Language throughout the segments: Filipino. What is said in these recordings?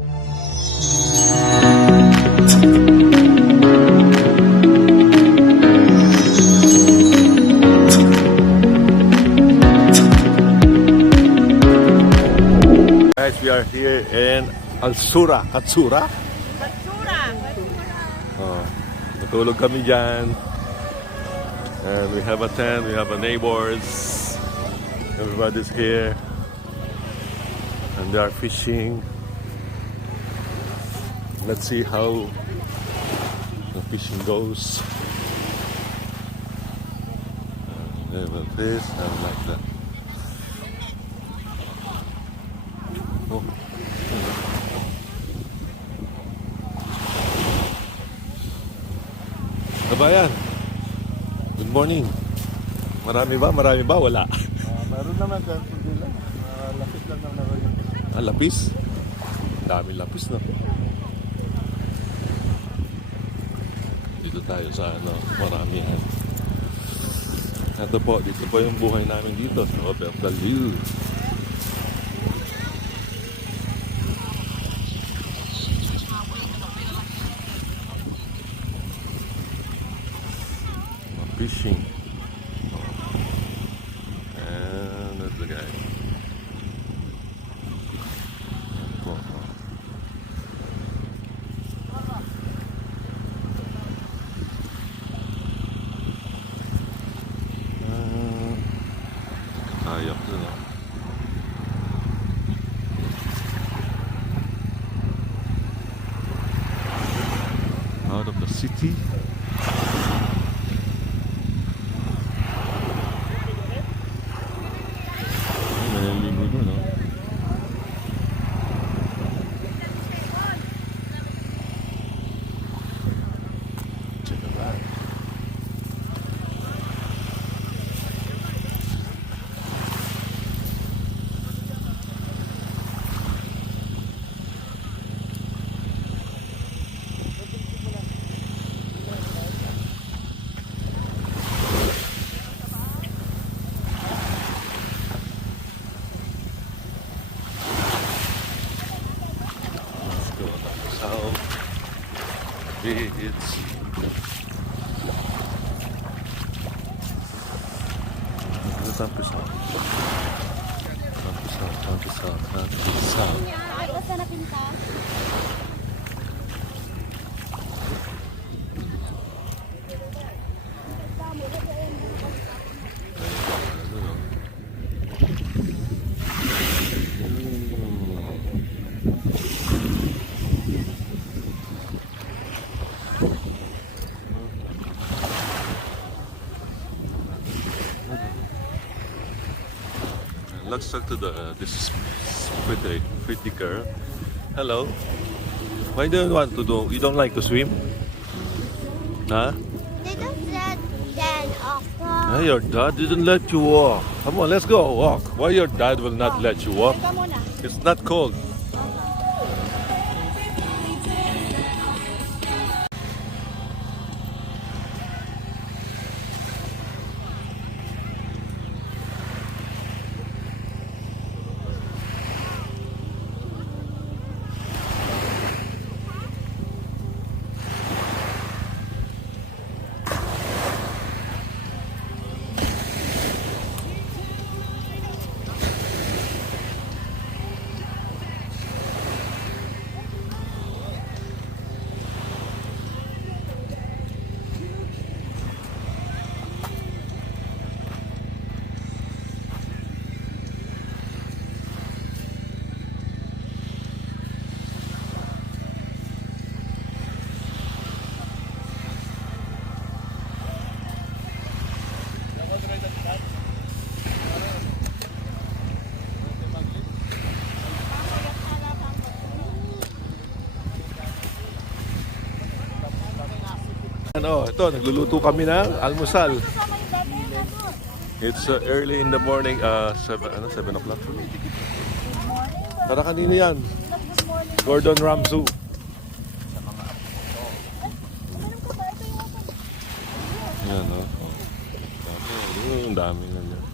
Guys, we are here in Al-Sura, Katsura. Oh, natulog kami dyan. And we have a tent, we have a neighbors. Everybody's here. And they are fishing. Let's see how the fishing goes. They have a fish, I like that. Oh. Kabayan, good morning. Marami ba? Marami ba? Wala. Meron naman dyan, hindi lang. Lapis lang naman yun. Ah, lapis? Dami lapis, no? Dito tayo sa ano, maramihan. Ito po, dito po yung buhay namin dito sa OFW. Fishing. And that's the guy. Kayak dun, oh. Out of the city. It's sampisal. Let's talk to this pretty girl. Hello. Why do you want to do? You don't like to swim? Huh? They don't let Dad off. Hey, your dad didn't let you walk. Come on, let's go walk. Why your dad will not let you walk? It's not cold. Ano, ito, nagluluto kami ng almusal. It's early in the morning, 7 o'clock. Para kanina yan? Gordon Ramsay. Yan, oh. Ang dami nga yan.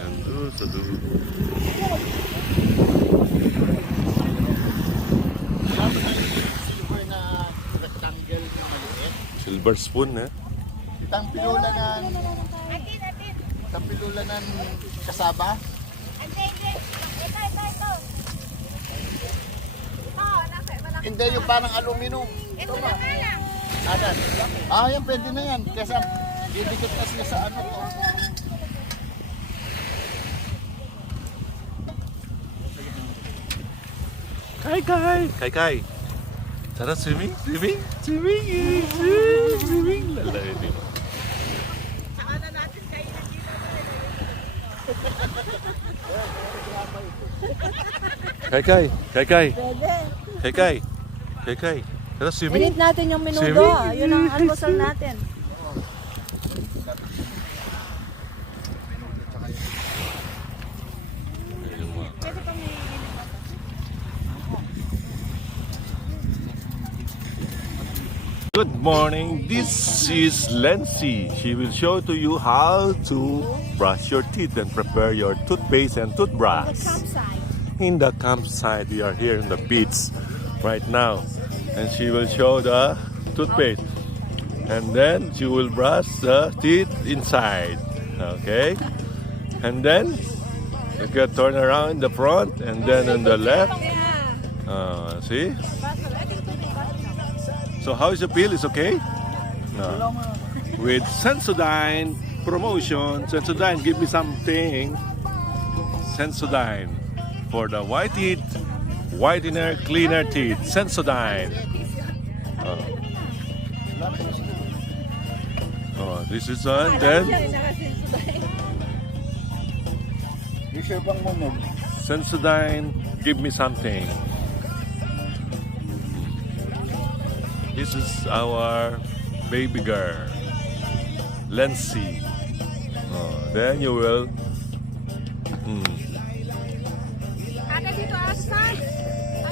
Yan doon sa doon. silver spoon, eh? Itang pilulanan. Itang pilulanan kasaba. Hindi, yung parang aluminum. Ito na nga lang. Adan. Yan pwede na yan. Kasi didikit na siya sa ano to. Kai. Tara, swimming. Lala, hindi mo. Saka na natin kainin dito. Kai. Tara, swimming. Init natin yung menudo. Swimming. Yun ang almusal natin. Good morning, this is Lency. She will show to you how to brush your teeth and prepare your toothpaste and toothbrush. In the campsite, we are here in the beach right now. And she will show the toothpaste. And then she will brush the teeth inside. Okay? And then you can turn around in the front and then on the left. See? So how is the feel? Is okay? No. With Sensodyne promotion, Sensodyne, give me something. Sensodyne for the white teeth, whitener, cleaner teeth. Sensodyne. This is one. Then Yung siya pang munog. Sensodyne, give me something. This is our baby girl, Lency. Then you will.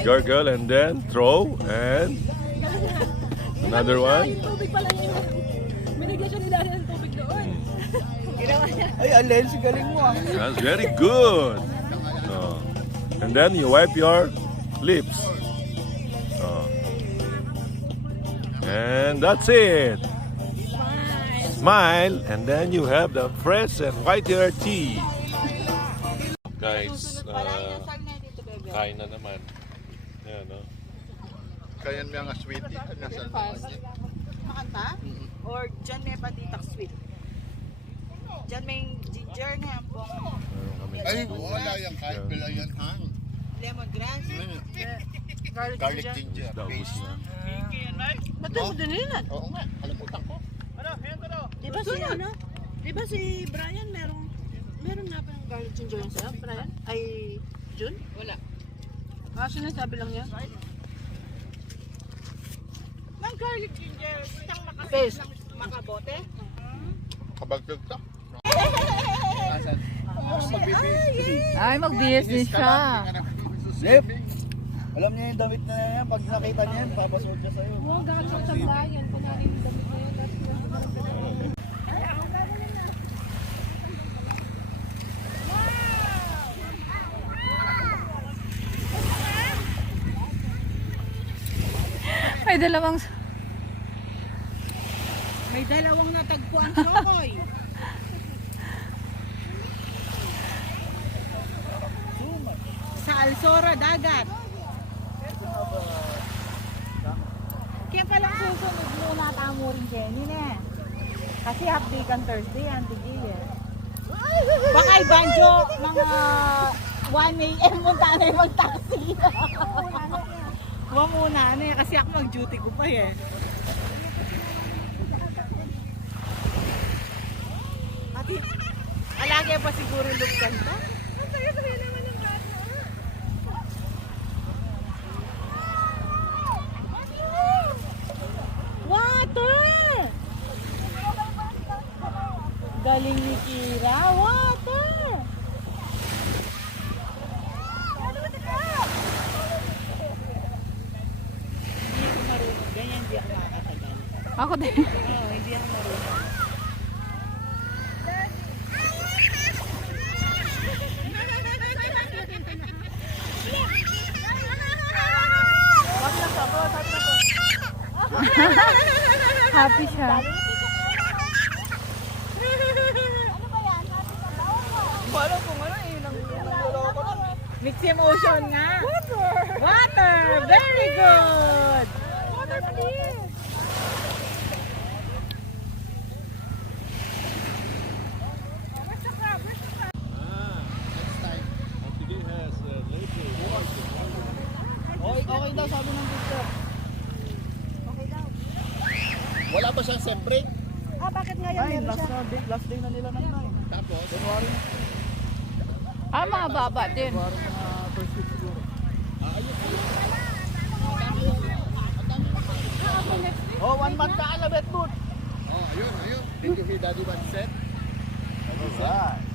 Gargle and then throw and another one. Tubig pala yun. Binigyan siya nila ng tubig doon. Ay, Alen, si galing mo ah. That's very good. And then you wipe your lips. And that's it. Smile, and then you have the fresh and whiter teeth. Guys, kain na naman. Yan, no? Kaya mga sweetie. Nasaan naman yan? Makan pa? Or dyan may patitak sweet? Dyan may ginger na yan pong Ay, wala yan. Kahit pala yan. lemongrass. Garlic ginger. Paste. Ba't mo din yan? Oo nga, kalimutan ko. Di ba si Brian meron nga pa ng garlic ginger yung sa'yo? Brian? Ay, June? Wala. Sinasabi lang yan? Ng garlic ginger, isang Paste. makabote. Kabagdag ka. Ay, mag-business siya. Zip! Alam niya yung damit na yan. Pag nakita niya yan, papasuot siya sa'yo. Oo, galing sa Brian. Kunwari yung damit na yun. May dalawang natagpuan sokoy. Sa Zorah dagat. Kaya palang susunod muna tamo rin Jenny na. Kasi happy kan Thursday, Auntie eh. Baka ibanjo, mga 1 a.m. munta na yung mag-taxi. Huwag muna na eh, kasi ako mag-duty ko pa eh. Ati, alagay pa siguro luktan ba? Ang tayo-tayo naman ng gato. Water! Galing ni Kira, water! Hindi ako marunong, ganyan hindi ako makakatagal. Ako din. Oo, hindi ako marunong. Happy siya. Wala kung ano eh, nangloloko lang. Mix emotion nga. Water! Water! Very good! Water, please! Okay daw, sabi ng teacher. Okay daw. Wala ba siyang sem break? Ah, bakit ngayon Ay, meron siya? last day na nila ng 9. Tapos? January. Mga baba din. January mga first week siguro. Oh, 1 month ka alabet boot. Oh, ayun. Did you hear Daddy what said? Alright.